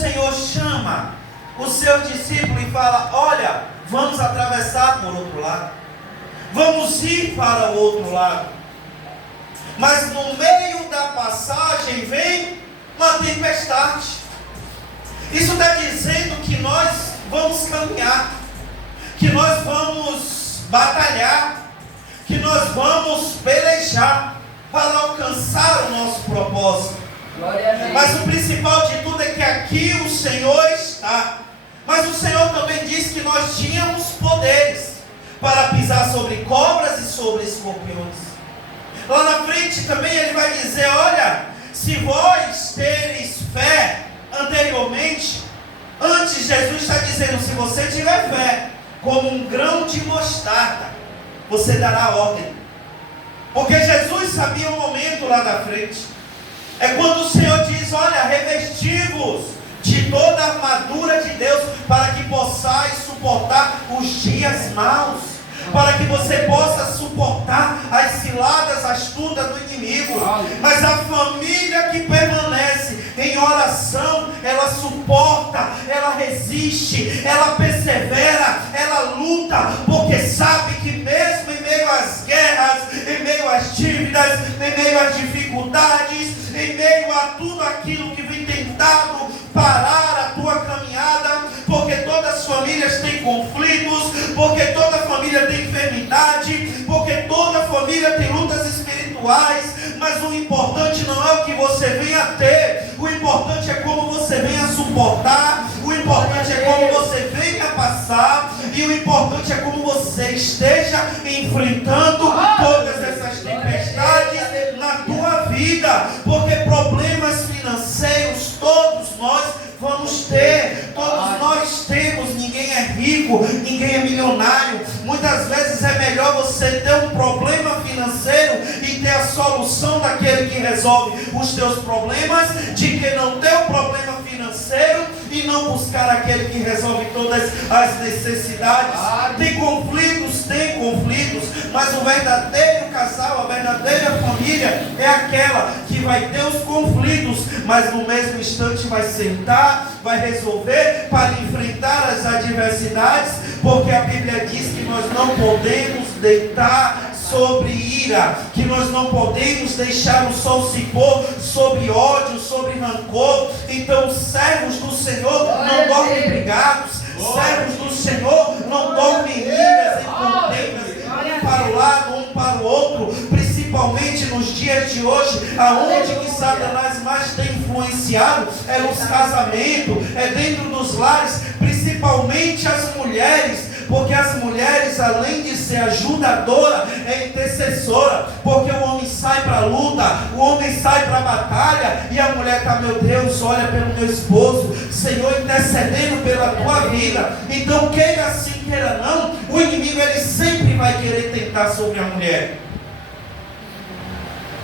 Senhor chama o seu discípulo e fala: olha, vamos atravessar por outro lado, vamos ir para o outro lado. Mas no meio da passagem vem uma tempestade. Isso está dizendo que nós vamos caminhar, que nós vamos batalhar, que nós vamos pelejar para alcançar o nosso propósito. Mas o principal de tudo é que aqui o Senhor está. Mas o Senhor também disse que nós tínhamos poderes para pisar sobre cobras e sobre escorpiões. Lá na frente também ele vai dizer: olha, se vós teres fé anteriormente, antes Jesus está dizendo: se você tiver fé como um grão de mostarda, você dará ordem. Porque Jesus sabia o momento lá na frente. É quando o Senhor diz: olha, revesti-vos de toda a armadura de Deus, para que possais suportar os dias maus, para que você possa suportar as ciladas astutas do inimigo. Mas a família que permanece em oração, ela suporta, ela resiste, ela persevera, ela luta, porque sabe que mesmo em meio às guerras, em meio às dívidas, em meio às dificuldades, em meio a tudo aquilo que vem tentado parar a tua caminhada, porque todas as famílias têm conflitos, porque toda família tem enfermidade, porque toda família tem lutas espirituais, mas o importante não é o que você venha ter, o importante é como você venha suportar, o importante é como você venha passar, e o importante é como você esteja enfrentando todas essas tempestades na tua vida, porque problemas financeiros todos nós vamos ter, todos nós temos, ninguém é rico, ninguém é milionário. Muitas vezes é melhor você ter um problema financeiro e ter a solução daquele que resolve os teus problemas, de que não ter um problema financeiro e não buscar aquele que resolve todas as necessidades. Tem conflitos, mas o verdadeiro casal, a verdadeira família é aquela que vai ter os conflitos, mas no mesmo instante vai sentar, vai resolver para enfrentar as adversidades, porque a Bíblia diz que nós não podemos deitar sobre ira, que nós não podemos deixar o sol se pôr sobre ódio, sobre rancor. Então os servos do Senhor não dormem brigados, servos do Senhor não dormem em iras, em contendas, um para o lado, um para o outro, principalmente nos dias de hoje, aonde que Satanás mais tem influenciado é nos casamentos, é dentro dos lares, principalmente as mulheres. Porque as mulheres, além de ser ajudadora, é intercessora. Porque o homem sai para a luta, o homem sai para a batalha, e a mulher está: meu Deus, olha pelo meu esposo, Senhor, intercedendo pela tua vida. Então, queira sim, queira não, o inimigo ele sempre vai querer tentar sobre a mulher.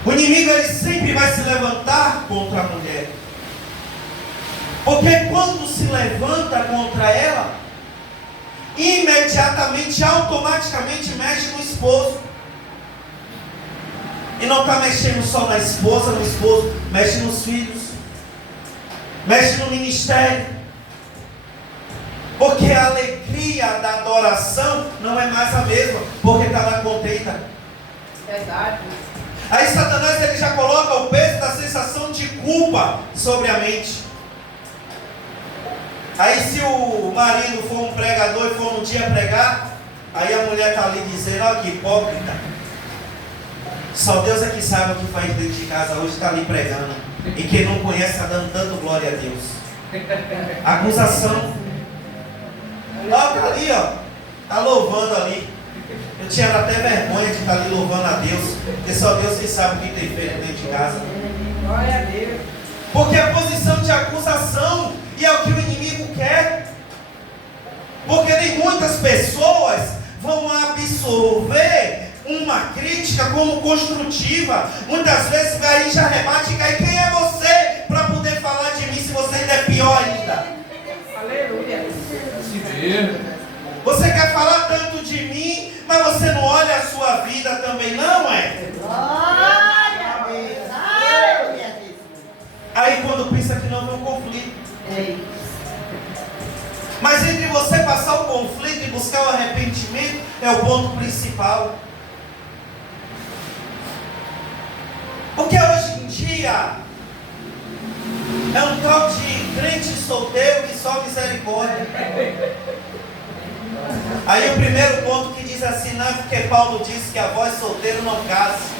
O inimigo ele sempre vai se levantar contra a mulher. Porque quando se levanta contra ela, imediatamente, automaticamente mexe no esposo. E não está mexendo só na esposa, no esposo, mexe nos filhos, mexe no ministério. Porque a alegria da adoração não é mais a mesma, porque está na contenda. Verdade. Aí Satanás ele já coloca o peso da sensação de culpa sobre a mente. Aí se o marido for um pregador e for um dia pregar, aí a mulher está ali dizendo: olha que hipócrita, só Deus é que sabe o que faz dentro de casa hoje, está ali pregando, e quem não conhece está dando tanto glória a Deus. Acusação. Ó, está ali, ó, está louvando ali. Eu tinha até vergonha de estar ali louvando a Deus, porque só Deus que sabe o que tem feito dentro de casa. Glória a Deus. Porque a posição de acusação, e é o que o inimigo quer. Porque nem muitas pessoas vão absorver uma crítica como construtiva. Muitas vezes aí já rebate e cai: quem é você para poder falar de mim se você ainda é pior ainda? Aleluia. Você quer falar tanto de mim, mas você não olha a sua vida também, não é? Glória a Deus. Aí quando pensa que não vem um conflito, Mas entre você passar o conflito e buscar o arrependimento é o ponto principal. Porque hoje em dia é um tal de crente solteiro que só misericórdia. Aí o primeiro ponto que diz assim, não é porque Paulo disse que a voz solteiro não casa.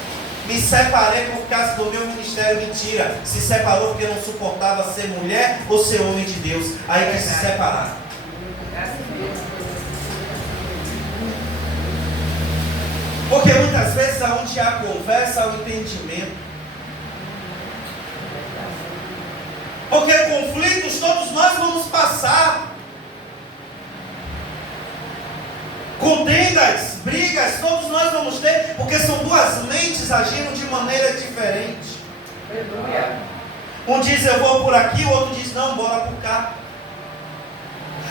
Me separei por causa do meu ministério. Mentira. Se separou porque não suportava ser mulher ou ser homem de Deus. Aí quis se separar. Porque muitas vezes onde há conversa, há o entendimento. Porque conflitos todos nós vamos passar. Contendas, brigas, todos nós vamos ter, porque são duas mentes agindo de maneira diferente. Um diz eu vou por aqui, o outro diz não, bora por cá.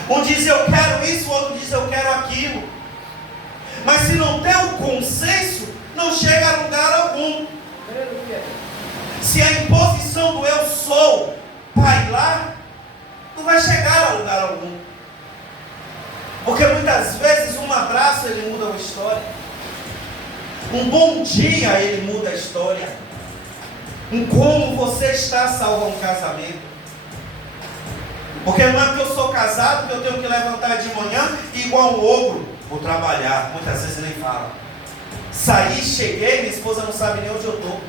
Um diz eu quero isso, o outro diz eu quero aquilo. Mas se não tem o consenso, não chega a lugar algum. Se a imposição do eu sou bailar, não vai chegar a lugar algum. Porque muitas vezes um abraço ele muda uma história. Um bom dia ele muda a história. Um como você está salva um casamento. Porque não é porque eu sou casado que eu tenho que levantar de manhã e igual um ogro, vou trabalhar. Muitas vezes nem fala. Saí, cheguei, minha esposa não sabe nem onde eu estou.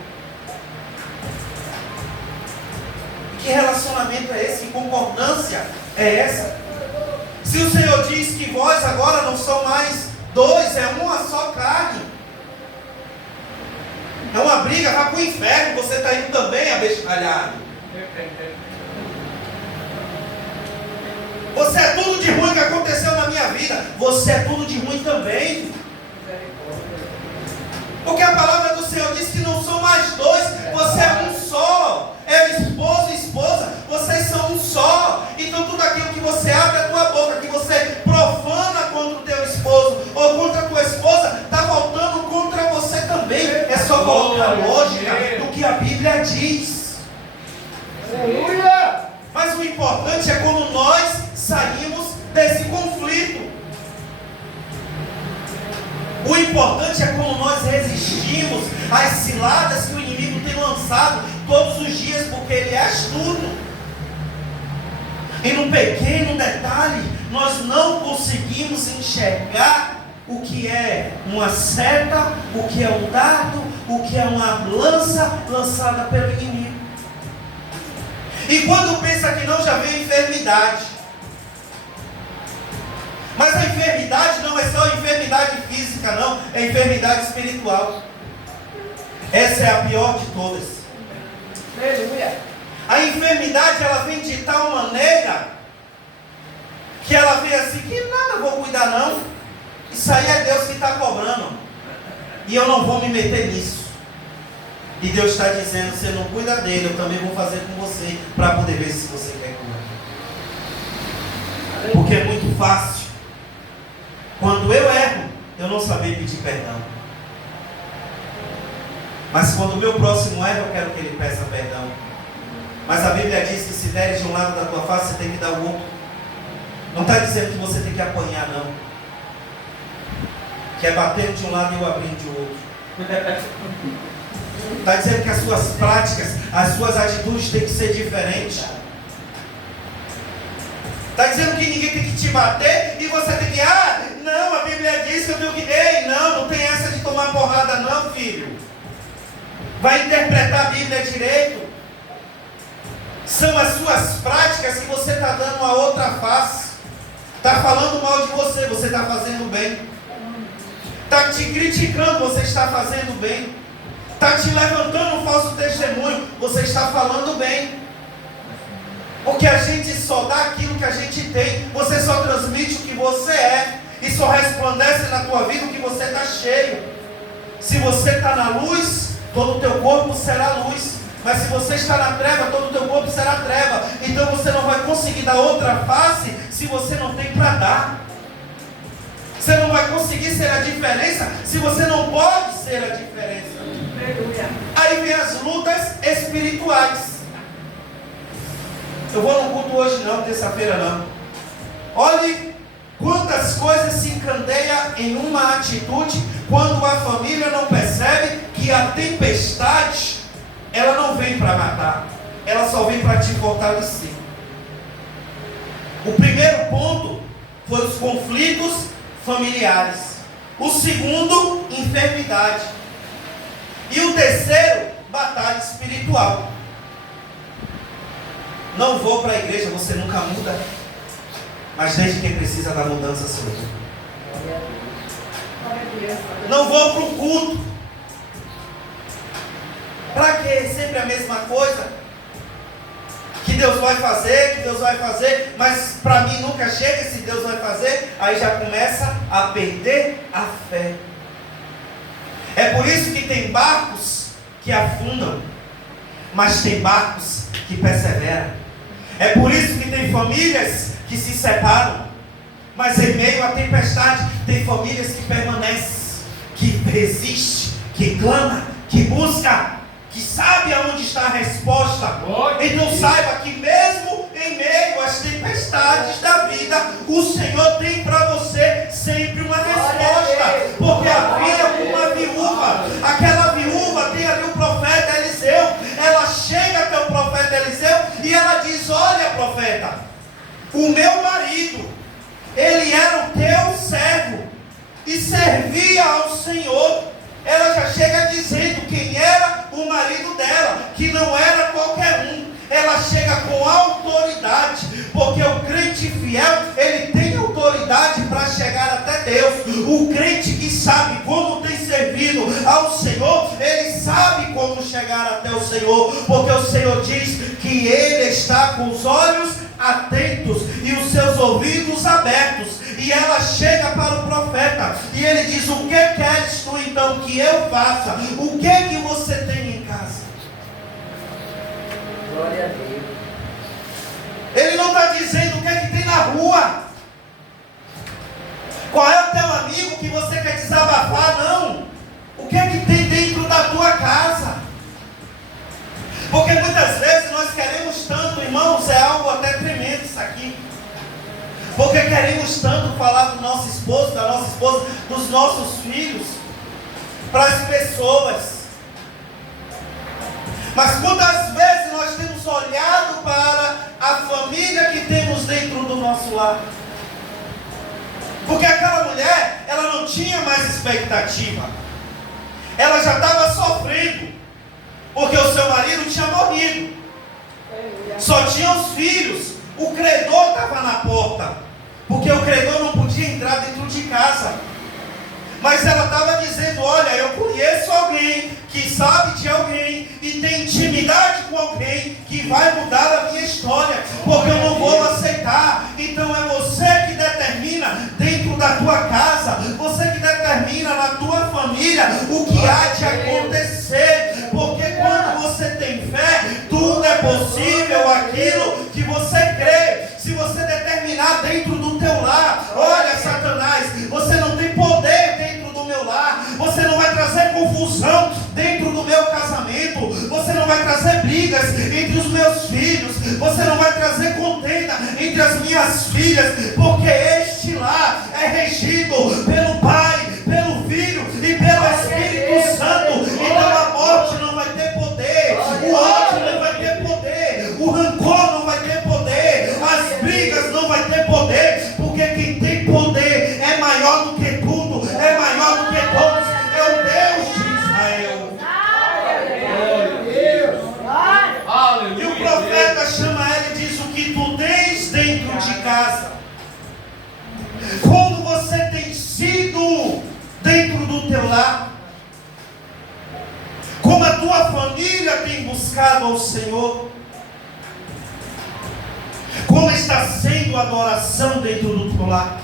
Que relacionamento é esse? Que concordância é essa? Se o Senhor diz que vós agora não são mais dois, é uma só carne. É uma briga, vai para o inferno, você está indo também abestalhado. Você é tudo de ruim que aconteceu na minha vida. Você é tudo de ruim também. Porque a palavra do Senhor diz que não são mais dois, você é um só. É esposo e esposa, vocês são um só. Então tudo aquilo que você abre a tua boca, que você profana contra o teu esposo ou contra a tua esposa, está voltando contra você também. É só colocar a lógica do que a Bíblia diz. Aleluia! Mas o importante é quando nós saímos desse conflito. O importante é como nós resistimos às ciladas que o inimigo tem lançado todos os dias, porque ele é astuto. E num pequeno detalhe, nós não conseguimos enxergar o que é uma seta, o que é um dardo, o que é uma lança lançada pelo inimigo. E quando pensa que não, já vem a enfermidade. Mas a enfermidade não é só enfermidade física, não. É enfermidade espiritual. Essa é a pior de todas. Aleluia! A enfermidade, ela vem de tal maneira que ela vem assim, que nada, vou cuidar não. Isso aí é Deus que está cobrando. E eu não vou me meter nisso. E Deus está dizendo, você não cuida dele, eu também vou fazer com você, para poder ver se você quer cuidar. Porque é muito fácil. Quando eu erro, eu não saber pedir perdão. Mas quando o meu próximo erra, eu quero que ele peça perdão. Mas a Bíblia diz que se deres de um lado da tua face, você tem que dar o outro. Não está dizendo que você tem que apanhar, não. Que é batendo de um lado e eu abrindo de outro. Está dizendo que as suas práticas, as suas atitudes têm que ser diferentes. Está dizendo que ninguém tem que te bater e você tem que, não, a Bíblia diz que eu tenho que, não tem essa de tomar porrada não, filho. Vai interpretar a Bíblia direito. São as suas práticas que você está dando uma outra face. Está falando mal de você, você está fazendo bem. Está te criticando, você está fazendo bem. Está te levantando um falso testemunho, você está falando bem. Porque a gente só dá aquilo que a gente tem. Você só transmite o que você é. E só resplandece na tua vida o que você está cheio. Se você está na luz, todo o teu corpo será luz. Mas se você está na treva, todo o teu corpo será treva. Então você não vai conseguir dar outra face se você não tem para dar. Você não vai conseguir ser a diferença se você não pode ser a diferença. Aí vem as lutas espirituais. Eu vou no culto hoje não, terça-feira não. Olhe quantas coisas se encandeiam em uma atitude quando a família não percebe que a tempestade, ela não vem para matar, ela só vem para te fortalecer. O primeiro ponto foi os conflitos familiares. O segundo, enfermidade. E o terceiro, batalha espiritual. Não vou para a igreja, você nunca muda. Mas desde quem precisa da mudança sou eu. Não vou para o culto. Para quê? Sempre a mesma coisa. Que Deus vai fazer, mas para mim nunca chega esse Deus vai fazer. Aí já começa a perder a fé. É por isso que tem barcos que afundam, mas tem barcos que perseveram. É por isso que tem famílias que se separam, mas em meio à tempestade tem famílias que permanecem, que resistem, que clama, que busca, que sabe aonde está a resposta. Então saiba que mesmo em meio às tempestades da vida, o Senhor tem para você sempre uma resposta. Porque a vida é como uma viúva. Aquela viúva tem ali o profeta Eliseu. Ela chega até o profeta Eliseu e ela diz: olha, profeta, o meu marido, ele era o teu servo e servia ao Senhor. Ela já chega dizendo quem era o marido dela, que não era qualquer um. Ela chega com autoridade, porque o crente fiel, ele tem autoridade para chegar até Deus. O crente que sabe como tem servido ao Senhor, ele sabe como chegar até o Senhor, porque o Senhor diz que ele está com os olhos atentos e os seus ouvidos abertos. E ela chega para o profeta e ele diz: o que queres tu então que eu faça? O que você tem em casa? Glória a Deus. Ele não está dizendo o que tem na rua. Qual é o teu amigo que você quer desabafar? Não. O que tem dentro da tua casa? Porque muitas vezes nós queremos tanto, irmãos, é algo até tremendo isso aqui. Porque queremos tanto falar do nosso esposo, da nossa esposa, dos nossos filhos, para as pessoas. Mas quantas vezes nós temos olhado para a família que temos dentro do nosso lar? Porque aquela mulher, ela não tinha mais expectativa. Ela já estava sofrendo, porque o seu marido tinha morrido. Só tinha os filhos. O credor estava na porta, porque o credor não podia entrar dentro de casa. Mas ela estava dizendo: olha, eu conheço alguém que sabe de alguém e tem intimidade com alguém que vai mudar a minha história, porque eu não vou aceitar. Então é você que determina dentro da tua casa, você que determina na tua família o que há de acontecer. Porque quando você tem fé, tudo é possível, aquilo que você crê. Se você determinar dentro do teu lar: olha, Satanás, você não tem poder dentro do meu lar, você não vai trazer confusão dentro do meu casamento, você não vai trazer brigas entre os meus filhos, você não vai trazer contenda entre as minhas filhas, porque este lar é regido pelo Pai, pelo Filho e pelo Espírito Santo. Então a morte não vai ter poder, o ódio não vai ter poder, o rancor não vai ter poder, as brigas não vai ter poder, porque quem tem poder é maior do que tudo, é maior do que todos, é o Deus de Israel. E o profeta chama ela e diz: o que tu tens dentro de casa, como você tem sido dentro do teu lar, como a tua família tem buscado ao Senhor, como está sendo a adoração dentro do teu lar.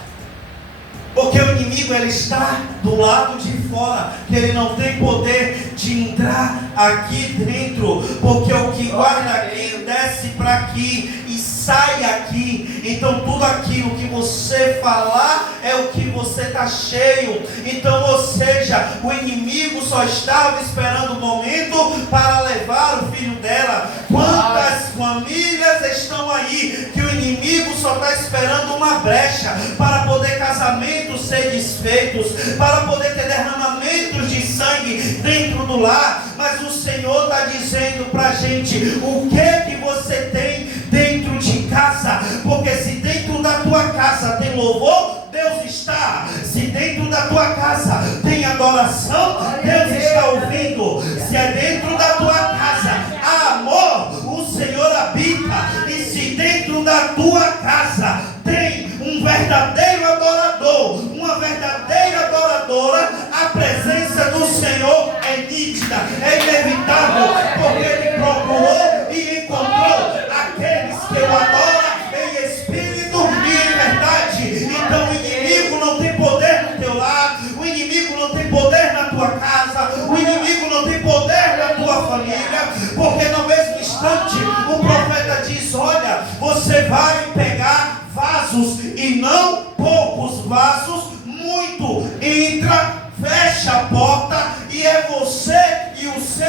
Porque o inimigo, ele está do lado de fora, que ele não tem poder de entrar aqui dentro, porque o que guarda aqui desce para aqui e sai aqui. Então tudo aquilo que você falar é o que você está cheio. Então, ou seja, o inimigo só estava esperando o momento para levar o filho dela. Quantas famílias coisas estão aí que o inimigo só está esperando uma brecha para poder casamentos ser desfeitos, para poder ter derramamentos de sangue dentro do lar. Mas o Senhor está dizendo para a gente: o que você tem dentro de casa? Porque se dentro da tua casa tem louvor, Deus está. Se dentro da tua casa tem adoração, Deus está ouvindo. Se é dentro da tua casa há amor, o Senhor habita. E se dentro da tua casa tem um verdadeiro adorador, uma verdadeira adoradora, a presença do Senhor é nítida, é inevitável, porque Ele procurou e encontrou aqueles que o adoram em espírito e em verdade. Então o inimigo não tem poder no teu lar, o inimigo não tem poder na tua casa, o inimigo não tem poder na tua família, porque no mesmo instante o profeta diz: olha, você vai pegar vasos, e não poucos vasos, muito, entra, fecha a porta, e é você e o seu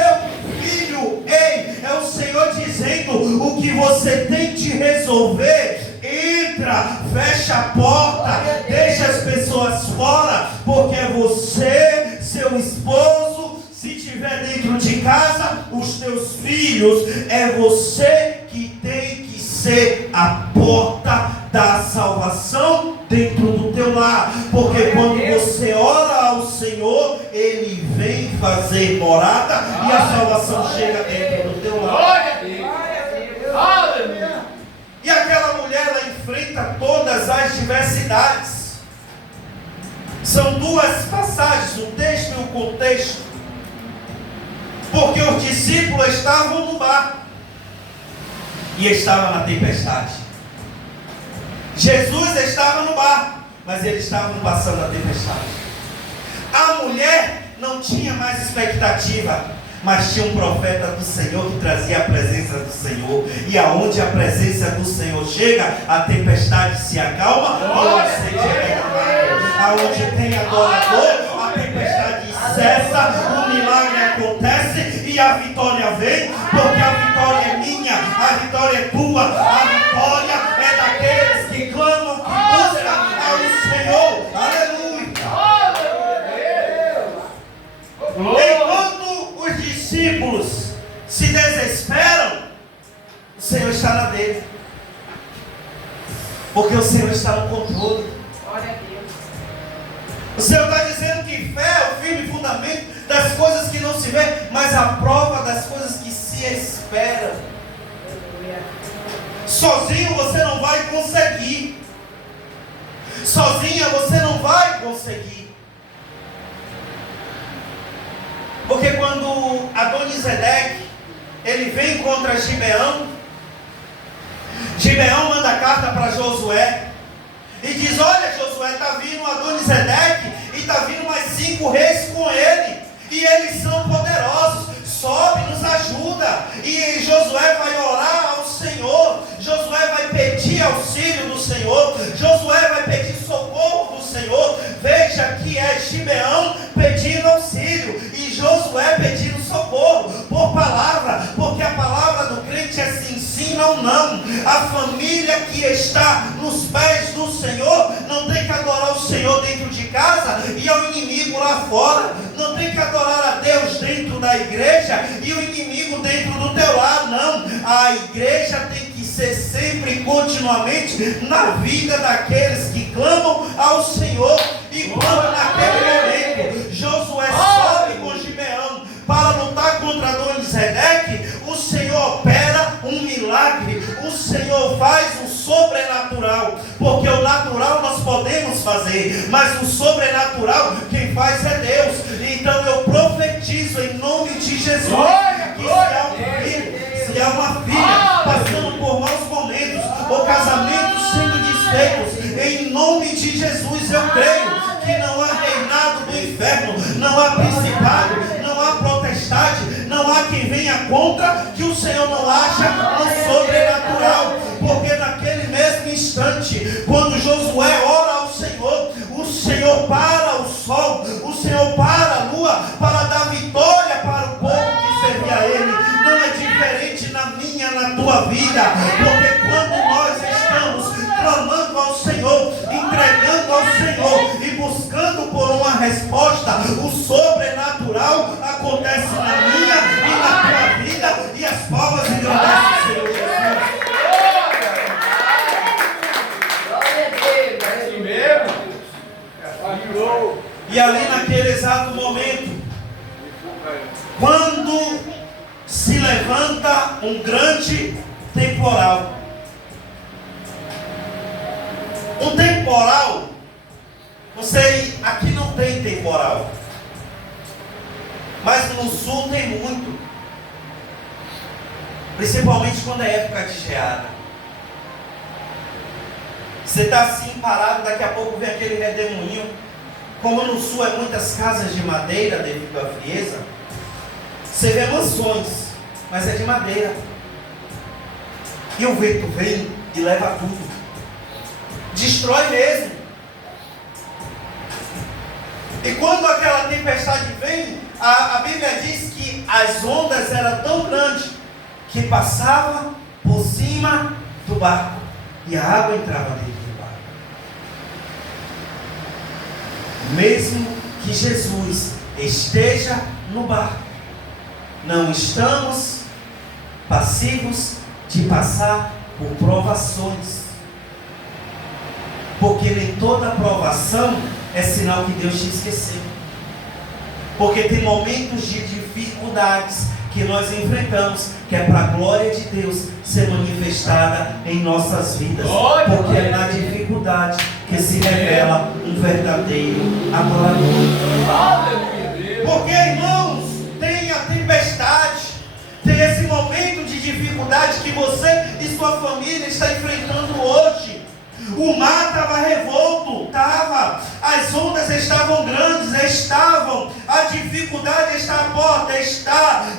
filho. Ei, é o Senhor dizendo: o que você tem de resolver, entra, fecha a porta, deixa as pessoas fora, porque é você, seu esposo, se estiver dentro de casa, os teus filhos, é você que tem que ser a porta da salvação dentro do teu lar. Porque quando você ora ao Senhor, Ele vem fazer morada e a salvação chega dentro do teu lar. E aquela mulher, ela enfrenta todas as diversidades. São duas passagens, o texto e o contexto. Porque os discípulos estavam no barco e estavam na tempestade. Jesus estava no barco, mas eles estavam passando a tempestade. A mulher não tinha mais expectativa, mas tinha um profeta do Senhor que trazia a presença do Senhor. E aonde a presença do Senhor chega, a tempestade se acalma e o azeite é derramado. Aonde tem adorador, a tempestade cessa, o milagre acontece e a vitória vem, porque a vitória é minha, a vitória é tua, a vitória é daqueles que clamam, que buscam ao Senhor. Aleluia! Enquanto os discípulos se desesperam, o Senhor está na dele, porque o Senhor está no controle. O Senhor está dizendo que fé é o firme fundamento das coisas que não se vê, mas a prova das coisas que se esperam. Sozinho você não vai conseguir. Sozinha você não vai conseguir. Porque quando Adonisedeque, ele vem contra Gibeão, Gibeão manda carta para Josué e diz: olha, Josué, está vindo Adonisedeque e está vindo mais 5 reis com ele, e eles são poderosos, sobe, nos ajuda. E Josué vai orar ao Senhor, Josué vai pedir auxílio do Senhor, Josué vai pedir socorro do Senhor. Veja que é Gibeão pedindo auxílio e Josué pedindo socorro por palavra, porque a palavra do crente é sim, sim, não, não. A família que está nos pés do Senhor não tem que adorar o Senhor dentro de casa e ao inimigo lá fora. Não tem que adorar a Deus dentro da igreja e o inimigo dentro do teu lar, não. A igreja tem que ser sempre e continuamente na vida daqueles que clamam ao Senhor. E quando naquele momento Josué sobe com Gibeão para lutar contra Adonisedeque, o Senhor opera um milagre, o Senhor faz um sobrenatural, porque o natural nós podemos fazer, mas o sobrenatural quem faz é Deus. Então eu profetizo em nome de Jesus que se há um filho, se há uma filha passando por maus momentos, ou casamentos sendo desfeitos, em nome de Jesus eu creio que não há reinado do inferno, não há principado, não há potestade, não há quem venha contra, que o Senhor não haja no sobrenatural. Porque naquele mesmo instante, quando Josué ora ao Senhor, o Senhor para o sol, o Senhor para a lua, para dar vitória para o povo que servia a Ele. Não é diferente na minha, na tua vida, porque resposta. O sobrenatural acontece na minha e na tua vida, e as palmas engrandecem o Senhor Jesus. E ali naquele exato momento, quando se levanta um grande temporal. Um temporal, não sei, aqui não tem temporal, mas no sul tem muito, principalmente quando é época de geada. Você está assim parado, daqui a pouco vem aquele redemoinho. Como no sul é muitas casas de madeira devido à frieza, você vê mansões, mas é de madeira. E o vento vem e leva tudo. Destrói mesmo. E quando aquela tempestade vem, a Bíblia diz que as ondas eram tão grandes que passava por cima do barco e a água entrava dentro do barco. Mesmo que Jesus esteja no barco, não estamos passivos de passar por provações. Porque nem toda provação é sinal que Deus te esqueceu. Porque tem momentos de dificuldades que nós enfrentamos, que é para a glória de Deus ser manifestada em nossas vidas. Porque é na dificuldade que se revela um verdadeiro adorador. Porque, irmãos, tem a tempestade, tem esse momento de dificuldade que você e sua família está enfrentando hoje. O mar estava revolto, as ondas estavam grandes, a dificuldade está à porta,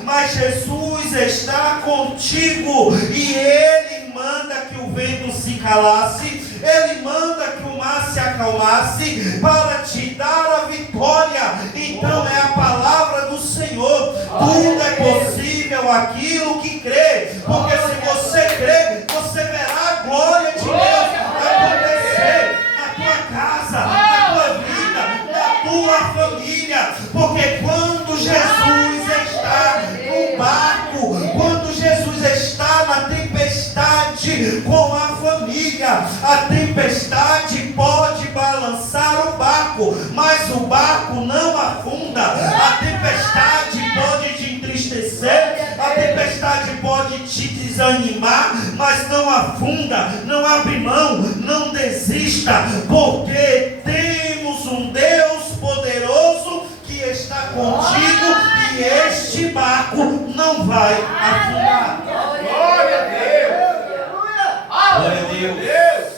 mas Jesus está contigo, e Ele manda que o vento se calasse, Ele manda que o mar se acalmasse, para te dar a vitória. Então é a palavra do Senhor, tudo é possível aquilo que crê, porque se você crê, você verá a glória de Deus acontecer na tua casa, na tua vida, na tua família. Porque quando Jesus está no barco, quando Jesus está na tempestade com a família, a tempestade pode balançar o barco, mas o barco não afunda. A tempestade pode te entristecer, a tempestade pode te desanimar, mas não afunda, não abre mão, não desista, porque temos um Deus poderoso que está contigo, e este barco não vai afundar. Glória a Deus! Glória a Deus!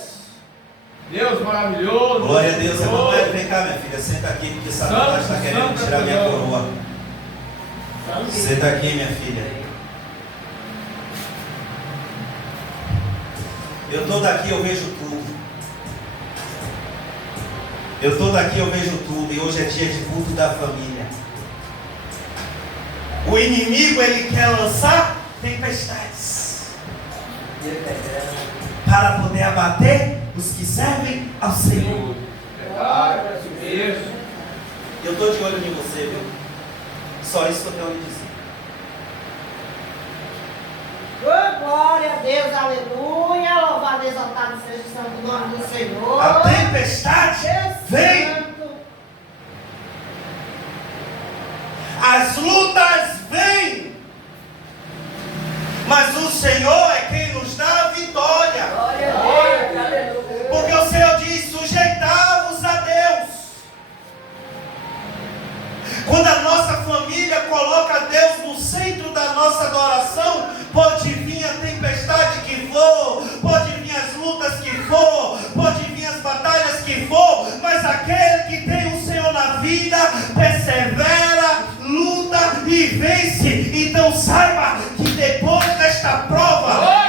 Deus maravilhoso! Glória a Deus! Emanuel, vem cá, minha filha, senta aqui, porque Satanás está querendo tirar minha coroa. Senta aqui, minha filha. Eu estou daqui, eu vejo tudo. Eu estou daqui, eu vejo tudo. E hoje é dia de culto da família. O inimigo, ele quer lançar tempestades para poder abater os que servem ao Senhor. Eu estou de olho em você, viu? Só isso que eu tenho a lhe dizer. Glória a Deus, aleluia. Louvado e exaltado seja o santo nome do Senhor. A tempestade vem. As lutas vêm. Mas o Senhor é quem nos dá a vitória. Glória a Deus, aleluia. Porque o Senhor diz: sujeitai-vos a Deus. Quando a nossa família coloca Deus no centro da nossa adoração, pode vir a tempestade que for, pode vir as lutas que for, pode vir as batalhas que for, mas aquele que tem o Senhor na vida, persevera, luta e vence. Então saiba que depois desta prova,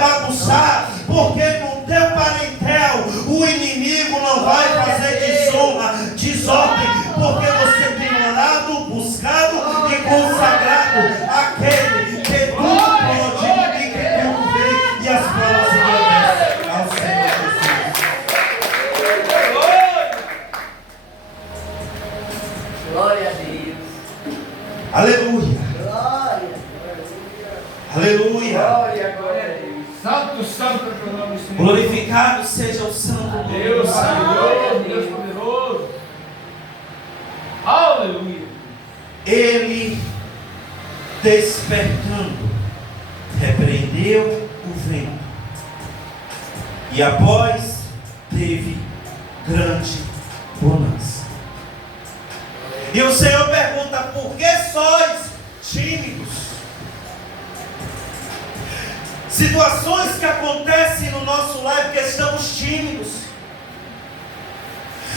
bagunçar, porque no teu parentel o inimigo não vai fazer desordem, porque você tem orado, buscado e consagrado aquele que tudo pode e que tudo vê, e as provas engrandecem ao Senhor Jesus. Glória a Deus. Aleluia. Glória. Aleluia. Glória, glória a Deus. Santo, santo é o nome do Senhor. Glorificado seja o santo nome Deus do Senhor. maravilhoso, Deus poderoso. Aleluia. Ele, despertando, repreendeu o vento, e após teve grande bonança. E o Senhor pergunta: por que sois tímidos? Situações que acontecem no nosso lar porque estamos tímidos.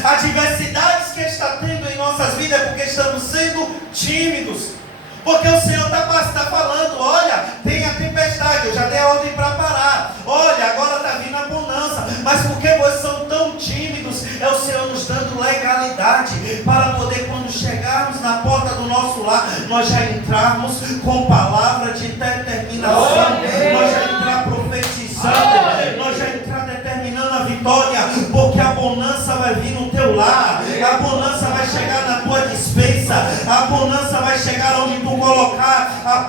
Adversidades que está tendo em nossas vidas é porque estamos sendo tímidos. Porque o Senhor está falando: olha, tem a tempestade, eu já dei a ordem para parar. Olha, agora está vindo a bonança. Mas porque vocês são tão tímidos? É o Senhor nos dando legalidade para poder, quando chegarmos na porta do nosso lar, nós já entrarmos com palavra de determinação. Nós já entrar profetizando. Nós já entrar determinando a vitória. Porque a bonança vai vir no teu lar. A bonança vai chegar na tua despensa. A bonança vai chegar onde tu colocar a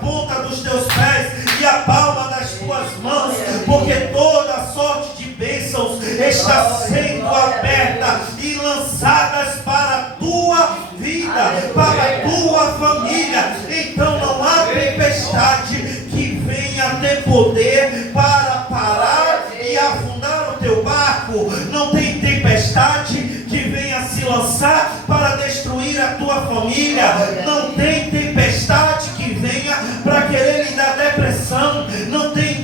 ponta dos teus pés e a palma das tuas mãos, porque toda sorte de bênçãos está sendo aberta e lançadas para a tua vida, para a tua família. Então não há tempestade que venha ter poder para parar e afundar o teu barco. Não tem tempestade que venha se lançar para destruir a tua família. Não tem tempestade que venha para querer lhe dar depressão. Não tem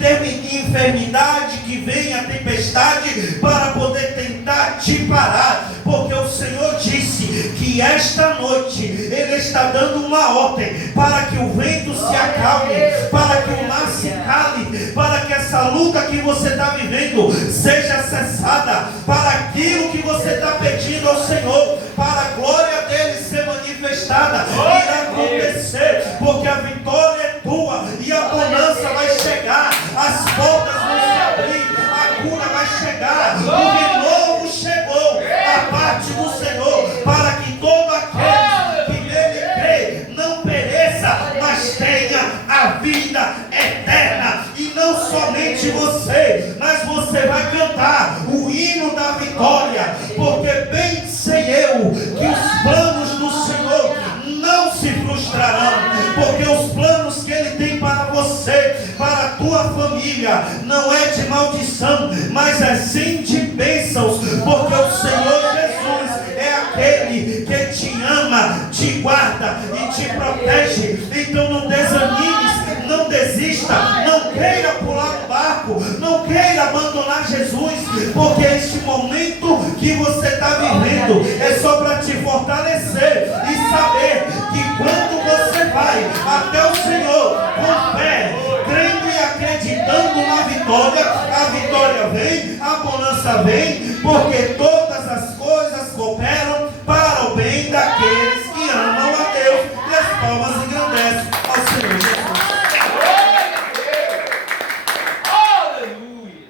enfermidade que venha, tempestade, para poder tentar te parar. Porque o Senhor disse que esta noite Ele está dando uma ordem para que o vento se acalme, para que o mar se cale, para que essa luta que você está vivendo seja cessada, para aquilo que você está pedindo ao Senhor, para a glória dele ser manifestada, irá acontecer, porque a vitória é tua e a bonança vai chegar, as portas vão se abrir, a cura vai chegar, o renovo chegou da parte do Senhor, para que todo aquele que nele crê não pereça, mas tenha a vida eterna. E não somente você, mas você vai cantar o hino da vitória, porque bem sei eu que os planos do Senhor não se frustrarão, porque os planos que Ele tem para você, para a tua família, não é de maldição, mas é sim de bênçãos, porque o Senhor Jesus é aquele que te ama, te guarda e te protege. Então não desanimes, não desista, não queira pular do barco, não queira abandonar Jesus, porque este momento que você está vivendo é só para te fortalecer e saber que quando você vai até o Senhor com fé, crendo e acreditando na vitória, a vitória vem, a bonança vem, porque todas as coisas cooperam para o bem daqueles que amam a Deus. E as palmas engrandecem ao Senhor Jesus.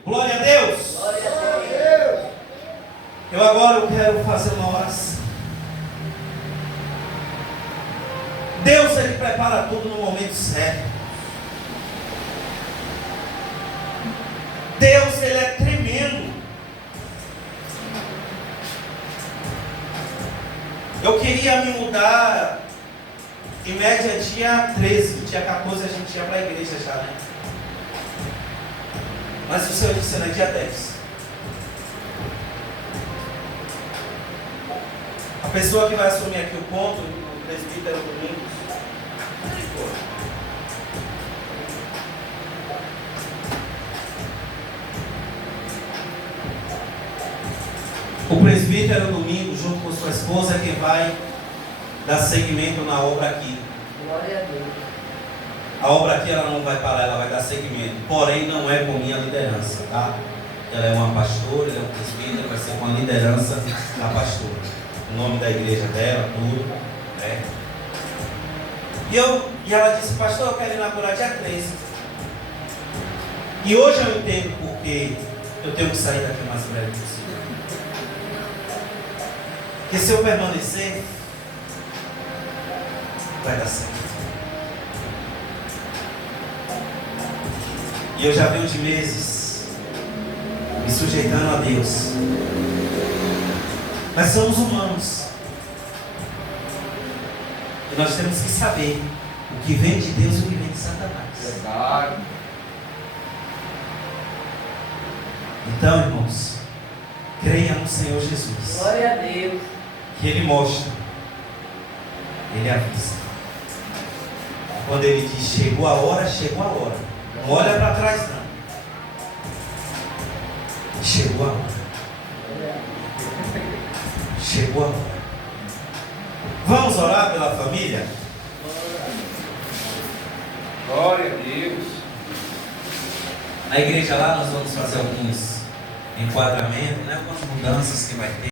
Glória a Deus. Eu quero fazer uma oração. Deus, Ele prepara tudo no momento certo. Deus, Ele é tremendo. Eu queria me mudar em média dia 13, dia 14 a gente ia para a igreja já, né? Mas o Senhor disse, dia 10. A pessoa que vai assumir aqui o ponto, o presbítero Domingos, o presbítero Domingos, junto com sua esposa, que vai dar seguimento na obra aqui. Glória a Deus. A obra aqui ela não vai parar, ela vai dar seguimento. Porém, não é com minha liderança, tá? Ela é uma pastora, ela é um presbítero, vai ser com a liderança da pastora. O nome da igreja dela, tudo. Né? E ela disse, pastor, eu quero inaugurar dia 13. E hoje eu entendo porque eu tenho que sair daqui o mais breve possível. Porque se eu permanecer, vai dar certo. E eu já venho de meses me sujeitando a Deus. Nós somos humanos. E nós temos que saber o que vem de Deus e o que vem de Satanás. Verdade. Então, irmãos, creia no Senhor Jesus. Glória a Deus. Que Ele mostra, Ele avisa. Quando Ele diz chegou a hora, chegou a hora. Não olha para trás, não. Chegou a hora. Chegou a hora. Vamos orar pela família? Glória a Deus. Na igreja lá nós vamos fazer alguns enquadramentos, né? Algumas mudanças que vai ter.